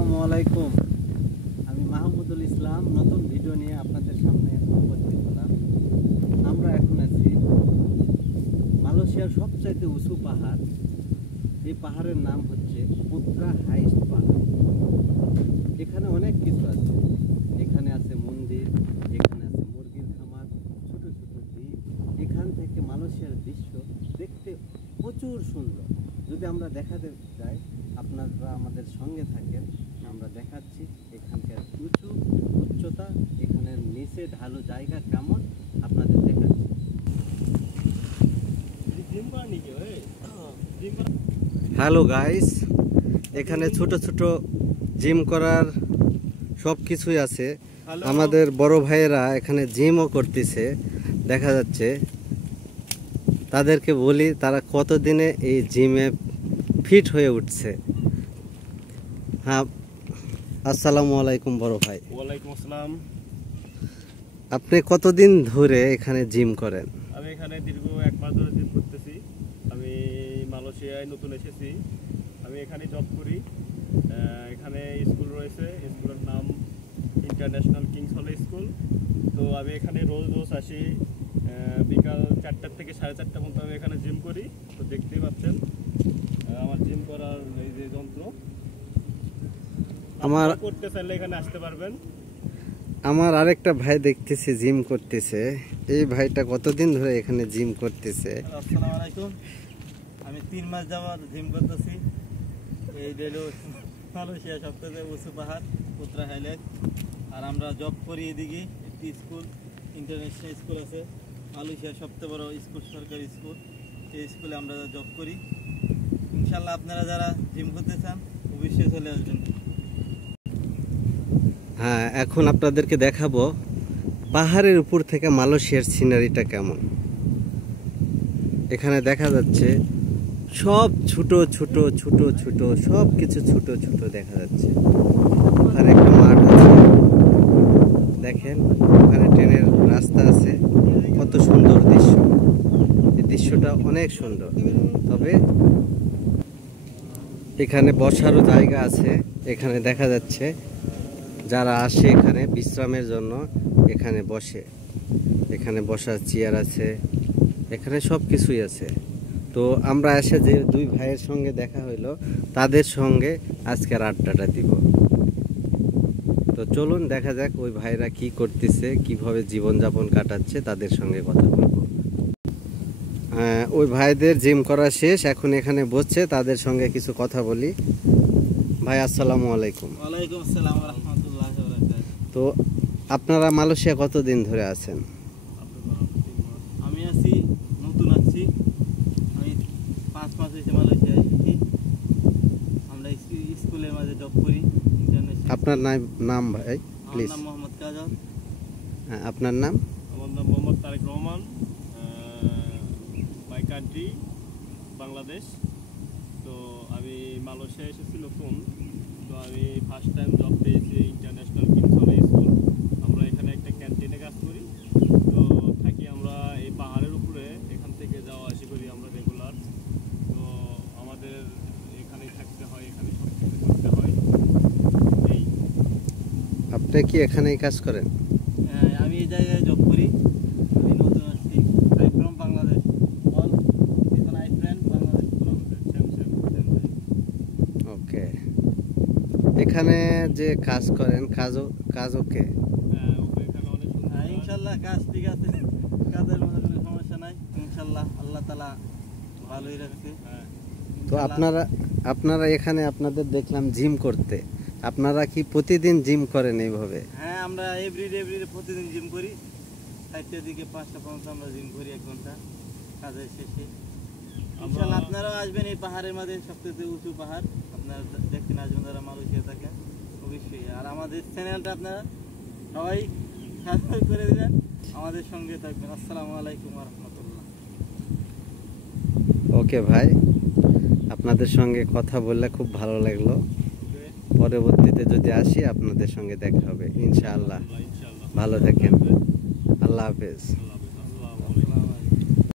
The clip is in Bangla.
আসসালামু আলাইকুম। আমি মাহমুদুল ইসলাম নতুন ভিডিও নিয়ে আপনাদের সামনে উপস্থিত হলাম। আমরা এখন আছি মালয়েশিয়ার সবচাইতে উঁচু পাহাড়। এই পাহাড়ের নাম হচ্ছে পুত্রা হাইস্ট পাহাড়। এখানে অনেক কিছু আছে। এখানে আছে মন্দির, এখানে আছে মুরগির খামার, ছোট ছোট দ্বীপ। এখান থেকে মালয়েশিয়ার দৃশ্য দেখতে প্রচুর সুন্দর। যদি আমরা দেখাতে যাই, আপনারা আমাদের সঙ্গে থাকেন। আমরা দেখাচ্ছি এখানকার উচ্চতা, এখানের নিচে ঢালু জায়গা কেমন আপনাদের দেখাচ্ছি। হ্যালো গাইস, এখানে ছোট ছোট জিম করার সব কিছুই আছে। আমাদের বড় ভাইয়েরা এখানে জিমও করতেছে দেখা যাচ্ছে। তাদেরকে বলি তারা কতদিনে এই জিমে ফিট হয়ে উঠছে। হ্যাঁ, আসসালামু আলাইকুম বড় ভাই। ওয়ালাইকুম আসসালাম। আপনি কতদিন ধরে এখানে জিম করেন? আমি এখানে দীর্ঘ 1 মাস ধরে জিম করতেছি। আমি মালয়েশিয়ায় নতুন এসেছি। আমি এখানে জব করি। এখানে স্কুল রয়েছে, স্কুলের নাম ইন্টারন্যাশনাল কিংস হল স্কুল। তো আমি এখানে রোজ আসি। বিকাল 4টা থেকে 4:30 পর্যন্ত আমি এখানে জিম করি। তো দেখতেই পাচ্ছেন আমার জিম করার এই যে যন্ত্র। আমার করতে চাইলে এখানে আসতে পারবেন। আমার আরেকটা ভাই দেখতেছি জিম করতেছে। এই ভাইটা কতদিন ধরে এখানে জিম করতেছে? আসসালামু আলাইকুম। আমি 3 মাস যাবত জিম করতেছি। এই হলো মালয়েশিয়া সবথেকে উঁচু পাহাড় পুত্রা হাইল্যান্ড। আর আমরা জব করি এদিকে একটি স্কুল, ইন্টারন্যাশনাল স্কুল আছে মালয়েশিয়ার সবথেকে বড় স্কুল, সরকারি স্কুল। এই স্কুলে আমরা জব করি। ইনশাল্লাহ আপনারা যারা জিম করতে চান অবশ্যই চলে আসবেন। হ্যাঁ, এখন আপনাদেরকে দেখাবো পাহাড়ের উপর থেকে মালয়েশিয়ার সিনারিটা কেমন। এখানে দেখা যাচ্ছে সব ছোট ছোট ছোট ছোট সব কিছু ছোট ছোট দেখা যাচ্ছে। আর একটা মাঠ আছে, দেখেন ওখানে ট্রেনের রাস্তা আছে। কত সুন্দর দৃশ্য, এই দৃশ্যটা অনেক সুন্দর। তবে এখানে বসারও জায়গা আছে। এখানে দেখা যাচ্ছে যারা আসে এখানে বিশ্রামের জন্য এখানে বসে। এখানে বসার চেয়ার আছে, এখানে সব কিছুই আছে। তো আমরা এসে যে দুই ভাইয়ের সঙ্গে দেখা হইলো, তাদের সঙ্গে আজকের আড্ডাটা দিব। তো চলুন দেখা যাক ওই ভাইরা কি করতেছে, কিভাবে জীবনযাপন কাটাচ্ছে, তাদের সঙ্গে কথা বলবো। ওই ভাইদের জিম করা শেষ, এখন এখানে বসছে, তাদের সঙ্গে কিছু কথা বলি। ভাই আসসালামু আলাইকুম। ওয়ালাইকুম আসসালাম ওয়া রাহমাতুল্লাহি ওয়া বারাকাতুহু। তো আপনারা মালয়েশিয়া কতদিন ধরে আছেন? আমি আছি নতুন আসছি। আমি 5 মাস হয়েছে মালয়েশিয়া এসেছি। আমরা স্কুলের মাঝে জব করি ইন্টারন্যাশনাল। আপনার নাম ভাই প্লিজ? আমার নাম মোহাম্মদ কাজল। হ্যাঁ, আপনার নাম? আমার নাম মোহাম্মদ তারেক রহমান। My country Bangladesh. তো আমি মালয়েশিয়া এসেছি নতুন। তো আমি ফার্স্ট টাইম জব পেয়েছি ইন্টারন্যাশনাল কিংস হল স্কুল। আমরা এখানে একটা ক্যান্টিনে কাজ করি। তো থাকি আমরা এই পাহাড়ের উপরে, এখান থেকে যাওয়া আসি করি আমরা রেগুলার। তো আমাদের এখানেই থাকতে হয়, এখানে সব কিছু করতে হয়। এই আপনি কি এখানেই কাজ করেন? আমি এই জায়গায় জব করি। আমি নতুন আসছি। I from Bangladesh. অল এখন আই ফ্রেন্ড বাংলাদেশ ফ্রম ওকে। এখানে যে কাজ করেন, কাজ ওকে? এখানে অনেক সুন্দর। ইনশাল্লাহ কাজ ঠিক আছে, কাজের মধ্যে কোনো সমস্যা নাই। ইনশাল্লাহ আল্লাহ তাআলা ভালোই রাখছে। তো আপনারা এখানে আপনাদের দেখলাম জিম করতে। আপনারা কি প্রতিদিন জিম করেন এইভাবে? হ্যাঁ, আমরা এভরিডে প্রতিদিন জিম করি। 4টার দিকে 5টা পর্যন্ত আমরা জিম করি 1 ঘন্টা কাজের শেষে। ইনশাল্লাহ আপনারাও আসবেন। এই পাহাড়ের মধ্যে সবথেকে উঁচু পাহাড়, আপনারা দেখতে আসবেন যারা মালয়েশিয়া থাকেন অবশ্যই। আর আমাদের চ্যানেলটা আপনারা সবাই সাবস্ক্রাইব করে দেবেন, আমাদের সঙ্গে থাকবেন। আসসালামু আলাইকুম ওয়া রাহমাতুল্লাহ। ওকে ভাই, আপনাদের সঙ্গে কথা বললে খুব ভালো লাগলো। পরবর্তীতে যদি আসি আপনাদের সঙ্গে দেখা হবে ইনশাআল্লাহ। ভালো থাকেন। আল্লাহ হাফেজ।